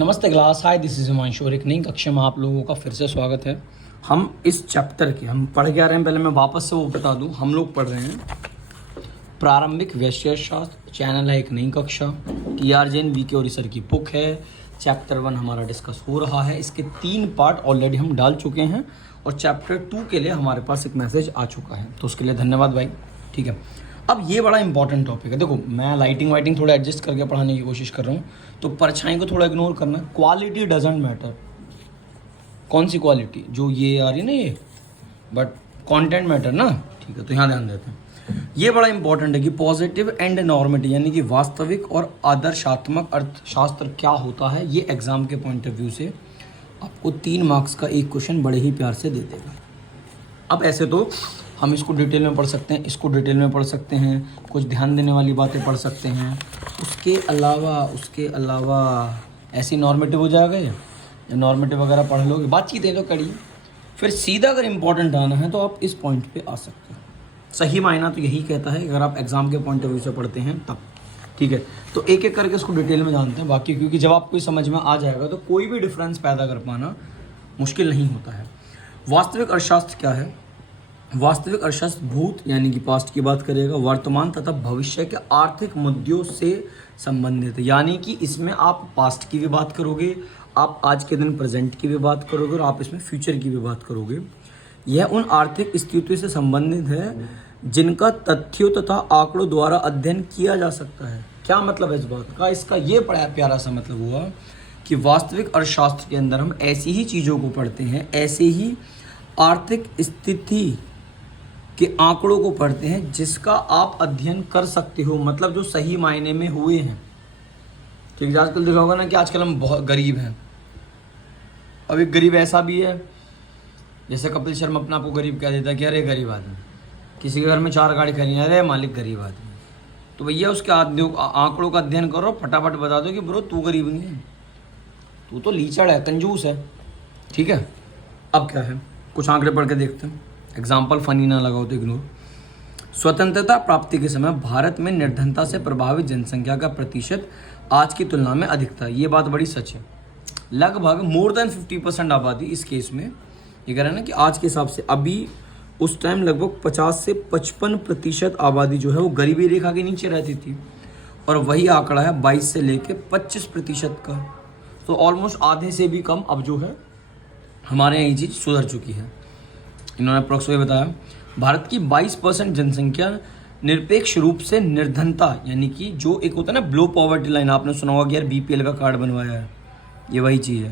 नमस्ते class, hi this is Himanshu और एक नई कक्षा में आप लोगों का फिर से स्वागत है। हम इस चैप्टर के हम पढ़ के आ रहे हैं। पहले मैं वापस से वो बता दूं, हम लोग पढ़ रहे हैं प्रारंभिक वैश्य शास्त्र। चैनल है एक नई कक्षा, TR जैन VK और सर की बुक है। चैप्टर 1 हमारा डिस्कस हो रहा है। इसके 3 पार्ट ऑलरेडी हम डाल चुके हैं और चैप्टर 2 के लिए हमारे पास एक मैसेज आ चुका है, तो उसके लिए धन्यवाद भाई। ठीक है, अब ये बड़ा इंपॉर्टेंट टॉपिक है। देखो, मैं लाइटिंग वाइटिंग थोड़ा एडजस्ट करके पढ़ाने की कोशिश कर रहा हूँ, तो परछाई को थोड़ा इग्नोर करना। Quality doesn't matter. कौन सी क्वालिटी? जो ये आ रही ना ये, बट कंटेंट मैटर ना। ठीक है, तो यहाँ ध्यान देते हैं। ये बड़ा इंपॉर्टेंट है कि पॉजिटिव एंड नॉर्मेटिव यानी कि वास्तविक और आदर्शात्मक अर्थशास्त्र क्या होता है। ये एग्जाम के पॉइंट ऑफ व्यू से आपको 3 मार्क्स का एक क्वेश्चन बड़े ही प्यार से दे देगा। अब ऐसे तो हम इसको डिटेल में पढ़ सकते हैं, इसको डिटेल में पढ़ सकते हैं, कुछ ध्यान देने वाली बातें पढ़ सकते हैं। उसके अलावा ऐसे नॉर्मेटिव हो जाएगा या नॉर्मेटिव वगैरह पढ़ लोगे, बातचीत है तो करिए। फिर सीधा अगर इम्पोर्टेंट आना है तो आप इस पॉइंट पे आ सकते हैं। सही मायना तो यही कहता है अगर आप एग्जाम के पॉइंट ऑफ व्यू से पढ़ते हैं तब। ठीक है, तो एक एक करके इसको डिटेल में जानते हैं बाकी, क्योंकि जब आपको समझ में आ जाएगा तो कोई भी डिफरेंस पैदा कर पाना मुश्किल नहीं होता है। वास्तविक अर्थशास्त्र क्या है? वास्तविक अर्थशास्त्र भूत यानी कि पास्ट की बात करेगा, वर्तमान तथा भविष्य के आर्थिक मुद्दों से संबंधित है। यानी कि इसमें आप पास्ट की भी बात करोगे, आप आज के दिन प्रेजेंट की भी बात करोगे और आप इसमें फ्यूचर की भी बात करोगे। यह उन आर्थिक स्थितियों से संबंधित है जिनका तथ्यों तथा आंकड़ों द्वारा अध्ययन किया जा सकता है। क्या मतलब है इस बात का? इसका ये बड़ा प्यारा सा मतलब हुआ कि वास्तविक अर्थशास्त्र के अंदर हम ऐसी ही चीज़ों को पढ़ते हैं, ऐसे ही आर्थिक स्थिति के आंकड़ों को पढ़ते हैं जिसका आप अध्ययन कर सकते हो, मतलब जो सही मायने में हुए हैं। ठीक है, आजकल देखा होगा ना कि आजकल हम बहुत गरीब हैं। अब एक गरीब ऐसा भी है, जैसे कपिल शर्मा अपना आपको गरीब कह देता है कि अरे गरीब आदमी, किसी के घर में 4 गाड़ी खड़ी है, अरे मालिक गरीब आदमी। तो भैया उसके आंकड़ों का अध्ययन करो, फटाफट बता दो कि ब्रो तू गरीब नहीं है, तू तो लीचड़ है, कंजूस है। ठीक है, अब क्या है, कुछ आंकड़े पढ़ के देखते हैं। एग्जाम्पल फनी ना लगाओ तो इग्नोर। स्वतंत्रता प्राप्ति के समय भारत में निर्धनता से प्रभावित जनसंख्या का प्रतिशत आज की तुलना में अधिक था। ये बात बड़ी सच है। लगभग मोर देन 50% आबादी इस केस में ये कह रहे हैं ना कि आज के हिसाब से अभी उस टाइम लगभग 50 से 55% आबादी जो है वो गरीबी रेखा के नीचे रहती थी, और वही आंकड़ा है 22 से लेके 25% का। तो ऑलमोस्ट आधे से भी कम अब जो है हमारे यहाँ ये चीज़ सुधर चुकी है। इन्होंने अप्रोक्सीमेट बताया भारत की 22% जनसंख्या निरपेक्ष रूप से निर्धनता यानी कि जो एक होता है ना बिलो पॉवर्टी लाइन, आपने सुना होगा कि यार BPL का कार्ड बनवाया है, ये वही चीज़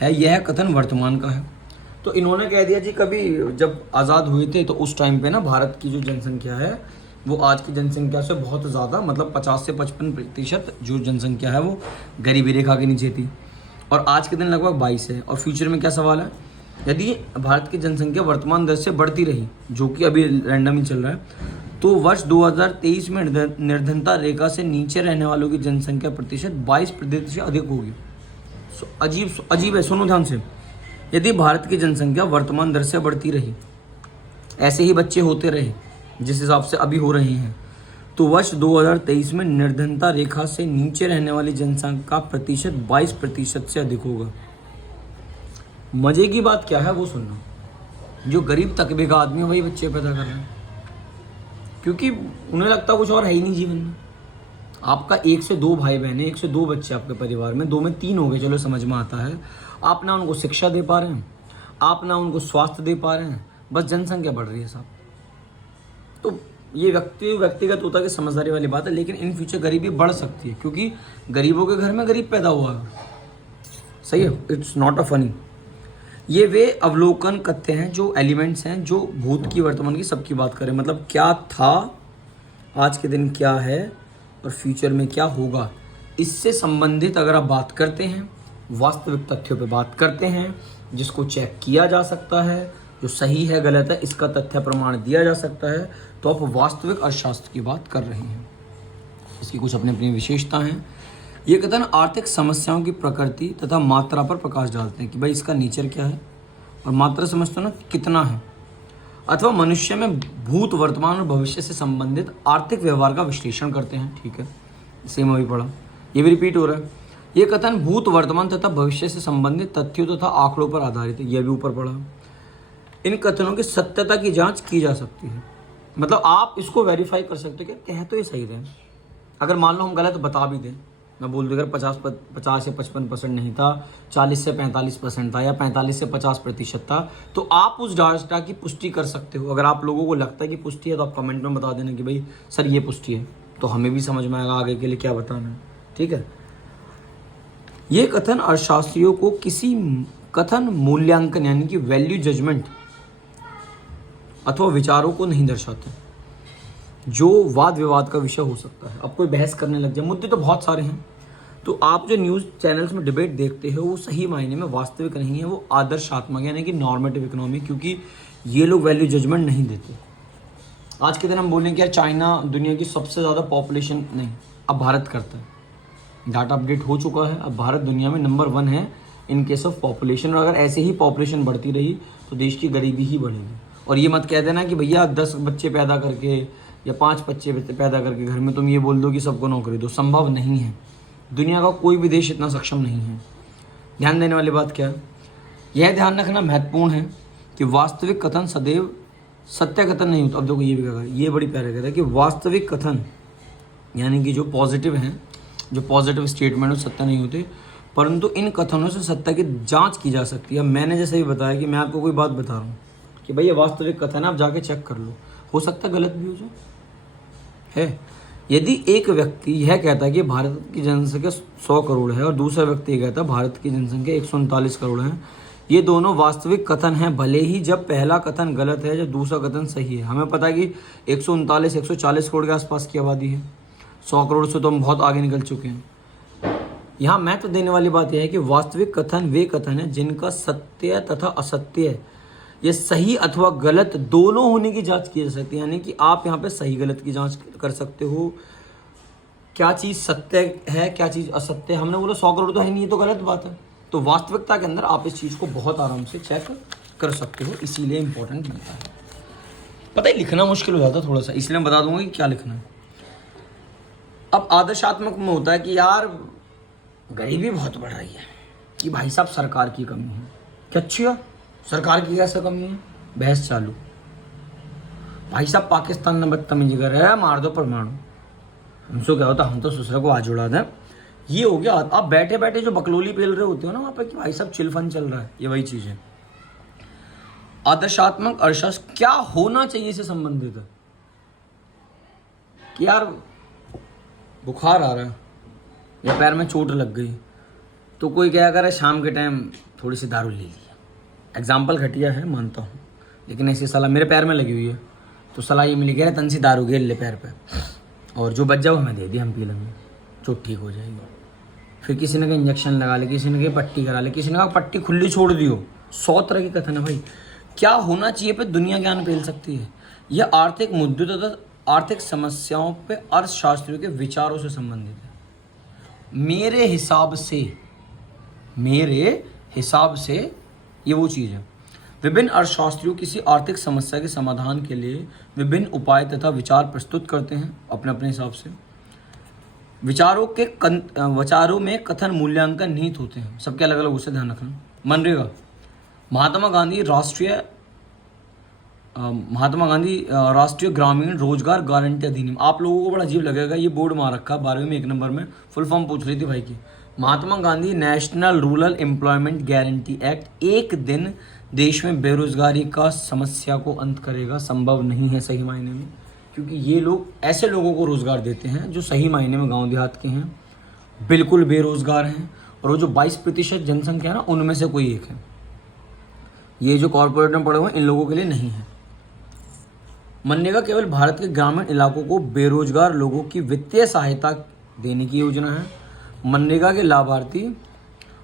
है। यह कथन वर्तमान का है। तो इन्होंने कह दिया जी कभी जब आज़ाद हुए थे तो उस टाइम पे ना भारत की जो जनसंख्या है वो आज की जनसंख्या से बहुत ज़्यादा, मतलब 50 से 55% जो जनसंख्या है वो गरीबी रेखा के नीचे थी, और आज के दिन लगभग 22 है। और फ्यूचर में क्या सवाल है, यदि भारत की जनसंख्या वर्तमान दर से बढ़ती रही, जो कि अभी रैंडम ही चल रहा है, तो वर्ष 2023 में निर्धनता रेखा से नीचे रहने वालों की जनसंख्या प्रतिशत 22% से अधिक होगी। अजीब है, सुनो ध्यान से। यदि भारत की जनसंख्या वर्तमान दर से बढ़ती रही, ऐसे ही बच्चे होते रहे जिस हिसाब से अभी हो रहे हैं, तो वर्ष 2023 में निर्धनता रेखा से नीचे रहने वाली जनसंख्या का प्रतिशत 22% से अधिक होगा। मजे की बात क्या है वो सुनना। जो गरीब तबके का आदमी है वही बच्चे पैदा कर रहे हैं, क्योंकि उन्हें लगता कुछ और है ही नहीं जीवन में। आपका 1 से 2 भाई बहन है, 1 से 2 बच्चे आपके परिवार में, 2 में 3 हो गए, चलो समझ में आता है। आप ना उनको शिक्षा दे पा रहे हैं, आप ना उनको स्वास्थ्य दे पा रहे हैं, बस जनसंख्या बढ़ रही है साहब। तो ये व्यक्तिगत होता है कि समझदारी वाली बात है, लेकिन इन फ्यूचर गरीबी बढ़ सकती है क्योंकि गरीबों के घर में गरीब पैदा हुआ है। सही है, इट्स नॉट अ फनी। ये वे अवलोकन करते हैं जो एलिमेंट्स हैं जो भूत की वर्तमान की सबकी बात करें, मतलब क्या था, आज के दिन क्या है और फ्यूचर में क्या होगा, इससे संबंधित अगर आप बात करते हैं, वास्तविक तथ्यों पे बात करते हैं जिसको चेक किया जा सकता है, जो सही है गलत है इसका तथ्य प्रमाण दिया जा सकता है, तो आप वास्तविक अर्थशास्त्र की बात कर रहे हैं। इसकी कुछ अपनी अपनी विशेषता हैं। ये कथन आर्थिक समस्याओं की प्रकृति तथा मात्रा पर प्रकाश डालते हैं कि भाई इसका नेचर क्या है, और मात्रा समझते हो ना कितना है, अथवा मनुष्य में भूत वर्तमान और भविष्य से संबंधित आर्थिक व्यवहार का विश्लेषण करते हैं। ठीक है, सेम अभी पढ़ा, ये भी रिपीट हो रहा है। ये कथन भूत, वर्तमान तथा भविष्य से संबंधित तथ्यों तथा आंकड़ों पर आधारित है। यह भी ऊपर पढ़ा। इन कथनों की सत्यता की जांच की जा सकती है, मतलब आप इसको वेरीफाई कर सकते हो कि कह तो ये सही रहे। अगर मान लो हम गलत बता भी दें, मैं बोल दूँ अगर 50 से 55% नहीं था, 40 से 45% था, या 45 से 50% था, तो आप उस डाटा की पुष्टि कर सकते हो। अगर आप लोगों को लगता है कि पुष्टि है तो आप कमेंट में बता देना कि भाई सर ये पुष्टि है, तो हमें भी समझ में आएगा आगे के लिए क्या बताना है। ठीक है। ये कथन अर्थशास्त्रियों को किसी कथन मूल्यांकन यानी कि वैल्यू जजमेंट अथवा विचारों को नहीं दर्शाते, जो वाद विवाद का विषय हो सकता है। अब कोई बहस करने लग जाए, मुद्दे तो बहुत सारे हैं, तो आप जो न्यूज़ चैनल्स में डिबेट देखते हो वो सही मायने में वास्तविक नहीं है, वो आदर्शात्मक यानी कि नॉर्मेटिव इकोनॉमी, क्योंकि ये लोग वैल्यू जजमेंट नहीं देते। आज के दिन हम बोलें कि यार चाइना दुनिया की सबसे ज़्यादा पॉपुलेशन नहीं, अब भारत करता है, डाटा अपडेट हो चुका है, अब भारत दुनिया में नंबर 1 है इन केस ऑफ पॉपुलेशन। और अगर ऐसे ही पॉपुलेशन बढ़ती रही तो देश की गरीबी ही बढ़ेगी। और ये मत कह देना कि भैया 10 बच्चे पैदा करके या 5 बच्चे पैदा करके घर में तुम ये बोल दो कि सबको नौकरी दो, संभव नहीं है। दुनिया का कोई भी देश इतना सक्षम नहीं है। ध्यान देने वाली बात क्या है, यह ध्यान रखना महत्वपूर्ण है कि वास्तविक कथन सदैव सत्य कथन नहीं होता। अब देखो ये भी कहा, ये बड़ी प्यारे कहता है कि वास्तविक कथन यानी कि जो पॉजिटिव हैं, जो पॉजिटिव स्टेटमेंट वो सत्य नहीं होते, परंतु इन कथनों से सत्य की जांच की जा सकती है। मैंने जैसे भी बताया कि मैं आपको कोई बात बता रहा हूँ कि भाई ये वास्तविक कथन है, आप जाके चेक कर लो, हो सकता है गलत भी हो जाए है। यदि एक व्यक्ति यह कहता है कि भारत की जनसंख्या 100 करोड़ है और दूसरा व्यक्ति ये कहता है भारत की जनसंख्या 139 करोड़ है, ये दोनों वास्तविक कथन हैं, भले ही जब पहला कथन गलत है जब दूसरा कथन सही है। हमें पता है कि 139-140 करोड़ के आसपास की आबादी है, 100 करोड़ से तो हम बहुत आगे निकल चुके हैं। यहाँ महत्व देने वाली बात यह है कि वास्तविक कथन वे कथन हैं जिनका सत्य तथा असत्य, ये सही अथवा गलत दोनों होने की जांच की जा सकती है। यानी कि आप यहाँ पे सही गलत की जांच कर सकते हो, क्या चीज़ सत्य है क्या चीज़ असत्य है। हमने बोला 100 करोड़ तो है नहीं, ये तो गलत बात है। तो वास्तविकता के अंदर आप इस चीज़ को बहुत आराम से चेक कर सकते हो, इसीलिए इंपॉर्टेंट मिलता है। पता है लिखना मुश्किल हो जाता है थोड़ा सा, इसलिए मैं बता दूंगा कि क्या लिखना है। अब आदर्शात्मक में होता है कि यार गरीबी बहुत बढ़ रही है, कि भाई साहब सरकार की कमी है। क्या अच्छा सरकार की कैसे कमी है, बहस चालू। भाई साहब पाकिस्तान ने बदतमीजी कर रहा है, मार दो परमाणु। हमसे क्या होता, हम तो दूसरे को आज उड़ा दें। ये हो गया। आप बैठे बैठे जो बकलोली पेल रहे होते हो ना वहाँ पे कि भाई साहब चिलफन चल रहा है, ये वही चीज़ है। आदर्शात्मक अर्थशास्त्र क्या होना चाहिए से संबंधित है कि यार बुखार आ रहा है या पैर में चोट लग गई, तो कोई क्या करे शाम के टाइम थोड़ी सी दारू ले ली। एग्जाम्पल घटिया है मानता हूँ, लेकिन ऐसी सलाह मेरे पैर में लगी हुई है, तो सलाह ये मिली कि तन सी दारू गेल ले पैर पे, और जो बच जाओ हमें दे दी, हम पी लेंगे, चोट ठीक हो जाएगी। फिर किसी ने कहा इंजेक्शन लगा ले, किसी ने कहा पट्टी करा ले, किसी ने कहा पट्टी खुली छोड़ दियो। 100 तरह के कथन है भाई। क्या होना चाहिए पे दुनिया ज्ञान फैल सकती है। यह आर्थिक मुद्दों तथा आर्थिक समस्याओं पे अर्थशास्त्रियों के विचारों से संबंधित है। मेरे हिसाब से ये वो चीज़ है। विभिन्न अर्थशास्त्रियों किसी आर्थिक समस्या के समाधान के लिए विभिन्न उपाय तथा विचार प्रस्तुत करते हैं अपने अपने हिसाब से। विचारों में कथन मूल्यांकन निहित होते हैं, सबके अलग अलग, उसे ध्यान रखना। मनरेगा, महात्मा गांधी राष्ट्रीय ग्रामीण रोजगार गारंटी अधिनियम। आप लोगों को बड़ा अजीब लगेगा, ये बोर्ड मार रखा 12वीं में 1 नंबर में, फुल फॉर्म पूछ रही थी भाई की। Mahatma Gandhi national rural employment guarantee act एक दिन देश में बेरोजगारी का समस्या को अंत करेगा, संभव नहीं है सही मायने में, क्योंकि ये लोग ऐसे लोगों को रोजगार देते हैं जो सही मायने में गांव देहात के हैं, बिल्कुल बेरोजगार हैं, और वो जो 22% जनसंख्या है ना उनमें से कोई एक है। ये जो कॉर्पोरेट में पड़े हुए इन लोगों के लिए नहीं है। मनरेगा केवल भारत के ग्रामीण इलाकों को बेरोजगार लोगों की वित्तीय सहायता देने की योजना है। मनरेगा के लाभार्थी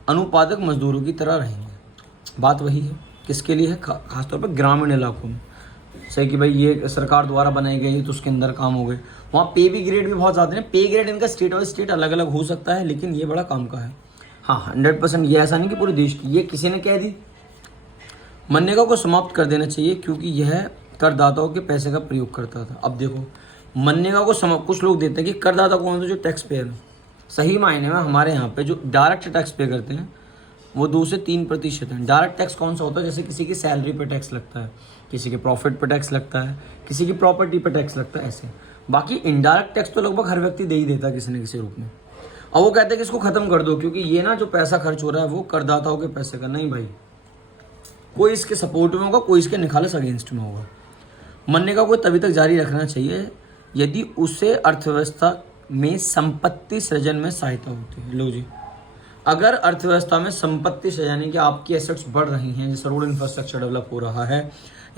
अनुपादक मजदूरों की तरह रहेंगे। बात वही है, किसके लिए है, खासतौर पर ग्रामीण इलाकों में। सही कि भाई ये सरकार द्वारा बनाई गई तो उसके अंदर काम हो गए। वहाँ पे भी ग्रेड भी बहुत ज़्यादा है। पे ग्रेड इनका स्टेट और स्टेट अलग अलग हो सकता है, लेकिन ये बड़ा काम का है। हाँ 100% ये ऐसा नहीं कि पूरे देश की, ये किसी ने कह दी। मनरेगा को समाप्त कर देना चाहिए क्योंकि यह करदाताओं के पैसे का प्रयोग करता था। अब देखो मनरेगा को कुछ लोग देते हैं कि करदाता कौन है, जो टैक्स पेयर है। सही मायने में हमारे यहाँ पे जो डायरेक्ट टैक्स पे करते हैं वो 2 से 3% है। डायरेक्ट टैक्स कौन सा होता है? जैसे किसी की सैलरी पे टैक्स लगता है, किसी के प्रॉफिट पे टैक्स लगता है, किसी की प्रॉपर्टी पे टैक्स लगता है, ऐसे। बाकी इनडायरेक्ट टैक्स तो लगभग हर व्यक्ति दे ही देता है किसी न किसी रूप में। और वो कहते हैं कि इसको खत्म कर दो, क्योंकि ये ना जो पैसा खर्च हो रहा है वो करदाताओं के पैसे का। नहीं भाई, कोई इसके सपोर्ट में होगा, कोई इसके निखालस अगेंस्ट में होगा। मरने का कोई तभी तक जारी रखना चाहिए यदि उसे अर्थव्यवस्था में संपत्ति सृजन में सहायता होती है। लो जी, अगर अर्थव्यवस्था में संपत्ति सृजन यानी कि आपकी एसेट्स बढ़ रही हैं, जैसे रोड इंफ्रास्ट्रक्चर डेवलप हो रहा है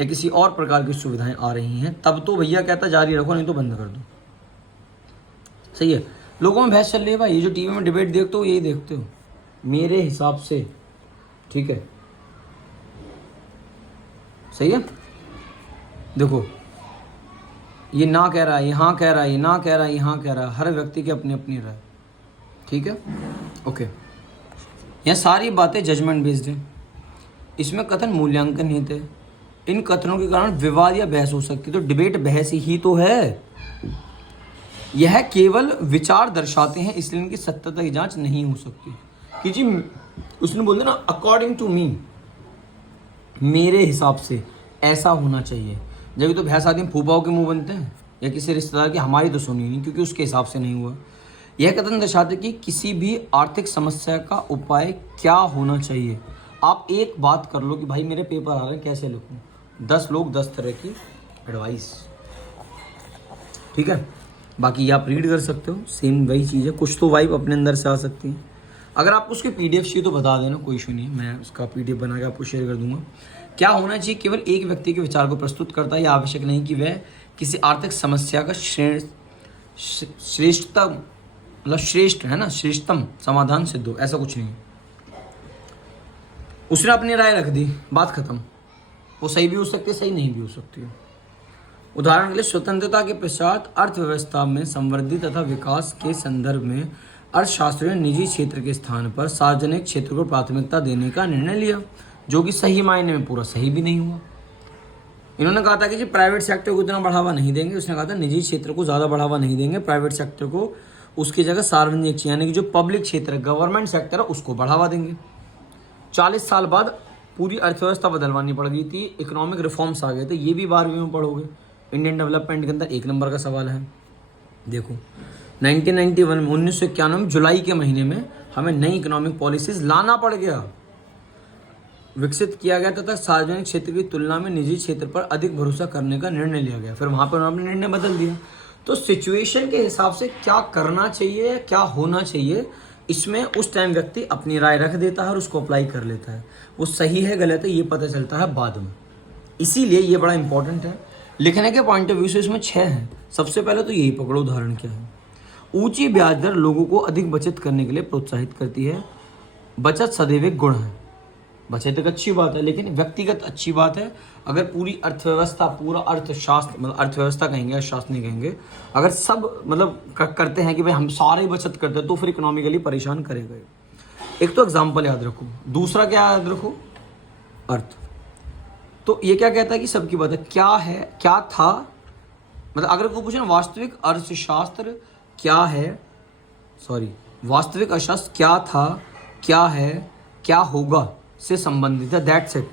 या किसी और प्रकार की सुविधाएं आ रही हैं, तब तो भैया कहता जारी रखो, नहीं तो बंद कर दो। सही है। लोगों में बहस चल रही है भाई, ये जो टीवी में डिबेट देखते हो यही देखते हो मेरे हिसाब से, ठीक है? सही है। देखो, ये ना कह रहा है, यहाँ कह रहा है, ये ना कह रहा है, यहाँ कह रहा है, हर व्यक्ति की अपनी अपनी राय, ठीक है? ओके, यह सारी बातें जजमेंट बेस्ड है, इसमें कथन मूल्यांकन हित है। इन कथनों के कारण विवाद या बहस हो सकती है, तो डिबेट बहस ही तो है। यह केवल विचार दर्शाते हैं, इसलिए इनकी सत्यता की जांच नहीं हो सकती। कि जी उसने बोल दिया ना, अकॉर्डिंग टू मी, मेरे हिसाब से ऐसा होना चाहिए। जब तो भैंस आदमी फूफाओं के मुंह बनते हैं या किसी रिश्तेदार की, हमारी तो सुनी नहीं क्योंकि उसके हिसाब से नहीं हुआ। यह कथन दर्शाते कि किसी भी आर्थिक समस्या का उपाय क्या होना चाहिए। आप एक बात कर लो कि भाई मेरे पेपर आ रहे हैं, कैसे लिखूं? 10 लोग 10 तरह की एडवाइस, ठीक है? बाकी आप रीड कर सकते हो, सेम वही चीज़ है, कुछ तो वाइब अपने अंदर से आ सकती है। अगर आपको उसके PDF चाहिए तो बता देना, कोई इशू नहीं है, मैं उसका PDF बना के आपको शेयर कर दूंगा। क्या होना चाहिए? केवल एक व्यक्ति के विचार को प्रस्तुत करता है, यह आवश्यक नहीं कि वह किसी आर्थिक समस्या का श्रेष्ठतम, मतलब श्रेष्ठ है ना, श्रेष्ठतम समाधान सिद्ध हो, ऐसा कुछ नहीं है। उसने अपनी राय रख दी, बात खत्म। वो सही भी हो सकती है, सही नहीं भी हो सकती है। उदाहरण के लिए, स्वतंत्रता के पश्चात अर्थव्यवस्था में समृद्धि तथा विकास के संदर्भ में अर्थशास्त्रियों ने निजी क्षेत्र के स्थान पर सार्वजनिक क्षेत्र को प्राथमिकता देने का निर्णय लिया, जो कि सही मायने में पूरा सही भी नहीं हुआ। इन्होंने कहा था कि जी प्राइवेट सेक्टर को इतना बढ़ावा नहीं देंगे, उसने कहा था निजी क्षेत्र को ज़्यादा बढ़ावा नहीं देंगे, प्राइवेट सेक्टर को उसकी जगह सार्वजनिक यानी कि जो पब्लिक क्षेत्र है, गवर्नमेंट सेक्टर है, उसको बढ़ावा देंगे। 40 साल बाद पूरी अर्थव्यवस्था बदलवानी पड़ गई थी, इकोनॉमिक रिफॉर्म्स आ गए थे। ये भी 12वीं में पढ़ोगे, इंडियन डेवलपमेंट के अंदर 1 नंबर का सवाल है। देखो 1991 में 1991 में जुलाई के महीने में हमें नई इकोनॉमिक पॉलिसीज लाना पड़ गया, विकसित किया गया तथा सार्वजनिक क्षेत्र की तुलना में निजी क्षेत्र पर अधिक भरोसा करने का निर्णय लिया गया। फिर वहाँ पर उन्होंने निर्णय बदल दिया। तो सिचुएशन के हिसाब से क्या करना चाहिए, क्या होना चाहिए, इसमें उस टाइम व्यक्ति अपनी राय रख देता है और उसको अप्लाई कर लेता है। वो सही है गलत है ये पता चलता है बाद में, इसीलिए ये बड़ा इंपॉर्टेंट है। लिखने के पॉइंट ऑफ व्यू से इसमें 6 हैं। सबसे पहले तो यही पकड़ो, उदाहरण क्या है। ऊंची ब्याज दर लोगों को अधिक बचत करने के लिए प्रोत्साहित करती है। बचत सदैव एक गुण है। बचत एक अच्छी बात है, लेकिन व्यक्तिगत अच्छी बात है। अगर पूरी अर्थव्यवस्था, पूरा अर्थशास्त्र, मतलब अर्थव्यवस्था कहेंगे, अर्थशास्त्र नहीं कहेंगे, अगर सब मतलब करते हैं कि भाई हम सारे बचत करते हैं, तो फिर इकोनॉमिकली परेशान करेगा। एक तो एग्जाम्पल याद रखो, दूसरा क्या याद रखो, अर्थ। तो ये क्या कहता है कि सबकी बात है, क्या है, क्या था, मतलब अगर को पूछे ना वास्तविक अर्थशास्त्र क्या है, सॉरी वास्तविक अर्थशास्त्र क्या था, क्या है, क्या होगा से संबंधित है, दैट्स इट।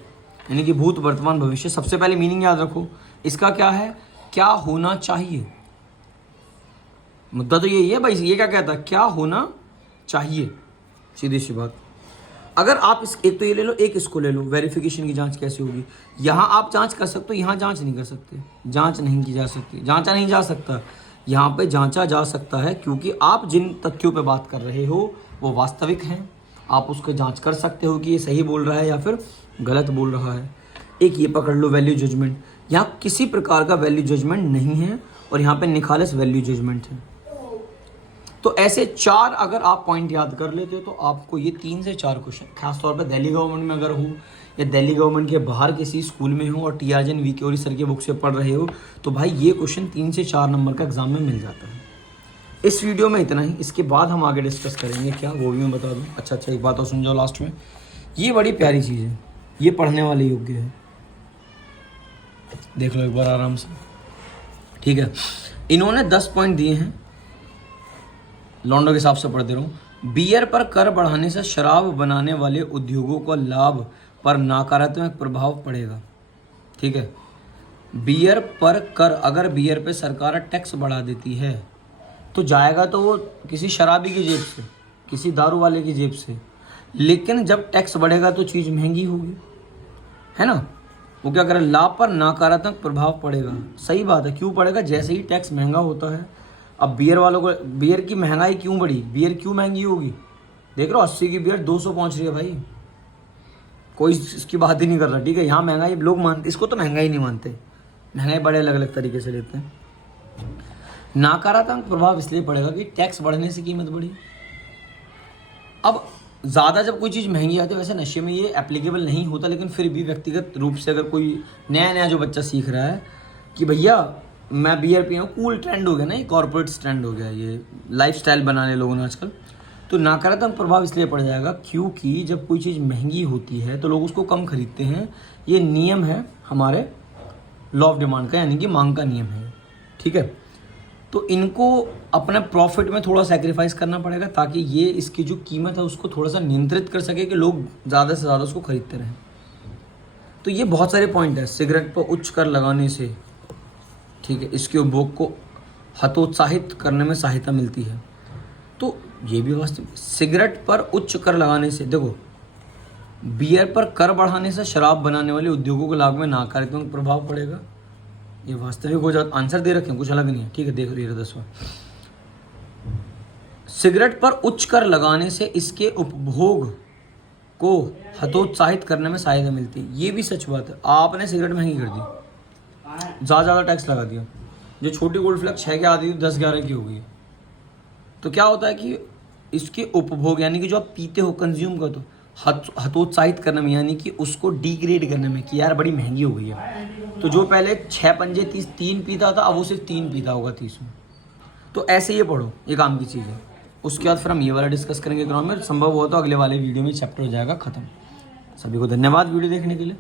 यानी कि भूत, वर्तमान, भविष्य। सबसे पहले मीनिंग याद रखो, इसका क्या है, क्या होना चाहिए। मुद्दा तो यही है भाई, ये क्या कहता है, क्या होना चाहिए, सीधी सी बात। अगर आप इस एक तो ये ले लो, एक इसको ले लो, वेरिफिकेशन की जांच कैसे होगी। यहाँ आप जांच कर सकते हो, यहाँ जांच नहीं कर सकते, जांच नहीं की जा सकती, जांचा नहीं जा सकता। यहाँ पे जांचा जा सकता है, क्योंकि आप जिन तथ्यों पे बात कर रहे हो वो वास्तविक हैं। आप उसको जांच कर सकते हो कि ये सही बोल रहा है या फिर गलत बोल रहा है। एक ये पकड़ लो, वैल्यू जजमेंट। यहाँ किसी प्रकार का वैल्यू जजमेंट नहीं है और यहाँ पे निखालस वैल्यू जजमेंट है। तो ऐसे 4 अगर आप पॉइंट याद कर लेते हो तो आपको ये 3 से 4 क्वेश्चन, खासतौर पर दिल्ली गवर्नमेंट में अगर हो या दिल्ली गवर्नमेंट के बाहर किसी स्कूल में हो और टीआरजन वीके सर के बुक से पढ़ रहे हो, तो भाई ये क्वेश्चन 3 से 4 नंबर का एग्जाम में मिल जाता है। इस वीडियो में इतना ही, इसके बाद हम आगे डिस्कस करेंगे क्या, वो भी मैं बता दूँ। अच्छा एक बात और सुन जाओ लास्ट में, ये बड़ी प्यारी चीज़ है, ये पढ़ने वाले योग्य है, देख लो एक बार आराम से, ठीक है। इन्होंने 10 पॉइंट दिए हैं लॉन्डो के हिसाब से पढ़ दे रहा हूँ। बियर पर कर बढ़ाने से शराब बनाने वाले उद्योगों को लाभ पर नकारात्मक प्रभाव पड़ेगा। ठीक है, बियर पर कर, अगर बियर पे सरकार टैक्स बढ़ा देती है तो जाएगा तो वो किसी शराबी की जेब से, किसी दारू वाले की जेब से। लेकिन जब टैक्स बढ़ेगा तो चीज़ महंगी होगी, है ना। वो क्या करे, लाभ पर नकारात्मक प्रभाव पड़ेगा। सही बात है, क्यों पड़ेगा, जैसे ही टैक्स महंगा होता है। अब बियर वालों को, बियर की महंगाई क्यों बढ़ी, बियर क्यों महंगी होगी, देख रहे हो 80 की बियर 200 पहुंच रही है भाई, कोई इसकी बात ही नहीं कर रहा। ठीक है, यहाँ महंगाई लोग मानते, इसको तो महंगाई नहीं मानते, महंगाई बड़े अलग अलग तरीके से लेते हैं। नकारात्मक प्रभाव इसलिए पड़ेगा कि टैक्स बढ़ने से कीमत बढ़ी। अब ज़्यादा जब कोई चीज़ महंगी आती है, वैसे नशे में ये एप्लीकेबल नहीं होता, लेकिन फिर भी व्यक्तिगत रूप से अगर कोई नया नया जो बच्चा सीख रहा है कि भैया मैं बियर पी हूँ, कूल ट्रेंड हो गया ना, ये कॉर्पोरेट ट्रेंड हो गया, ये लाइफस्टाइल बनाने लोगों ने आजकल, तो नकारात्मक प्रभाव इसलिए पड़ जाएगा क्योंकि जब कोई चीज़ महंगी होती है तो लोग उसको कम खरीदते हैं। ये नियम है हमारे लॉ ऑफ डिमांड का, यानी कि मांग का नियम है। ठीक है, तो इनको अपने प्रॉफिट में थोड़ा सैक्रिफाइस करना पड़ेगा ताकि ये इसकी जो कीमत है उसको थोड़ा सा नियंत्रित कर सके कि लोग ज़्यादा से ज़्यादा उसको खरीदते रहें। तो ये बहुत सारे पॉइंट है। सिगरेट पर उच्च कर लगाने से, ठीक है, इसके उपभोग को हतोत्साहित करने में सहायता मिलती है। तो ये भी वास्तव, सिगरेट पर उच्च कर लगाने से, देखो बियर पर कर बढ़ाने से शराब बनाने वाले उद्योगों के लाभ में नकारात्मक प्रभाव पड़ेगा। ये वास्तविक हो जाता, आंसर दे रखे हैं, कुछ अलग नहीं है। ठीक है, देख लीजिए 10वां, सिगरेट पर उच्च कर लगाने से इसके उपभोग को हतोत्साहित करने में सहायता मिलती है। ये भी सच बात है, आपने सिगरेट महंगी कर दी, ज़्यादा टैक्स लगा दिया, जो छोटी गोल्ड फ्लैक्स 6 की आती थी 10-11 की हो गई। तो क्या होता है कि इसके उपभोग, यानी कि जो आप पीते हो, कंज्यूम करते हो, हतोत्साहित करने में, यानी कि उसको डिग्रेड करने में कि यार बड़ी महंगी हो गई है। तो जो पहले 6 पंजे 3 पीता था, अब वो सिर्फ 3 पीता होगा 30 में। तो ऐसे ये पढ़ो, ये काम की चीज़ है। उसके बाद फिर हम ये वाला डिस्कस करेंगे ग्राउंड में, संभव हुआ तो अगले वाले वीडियो में चैप्टर हो जाएगा ख़त्म। सभी को धन्यवाद वीडियो देखने के लिए।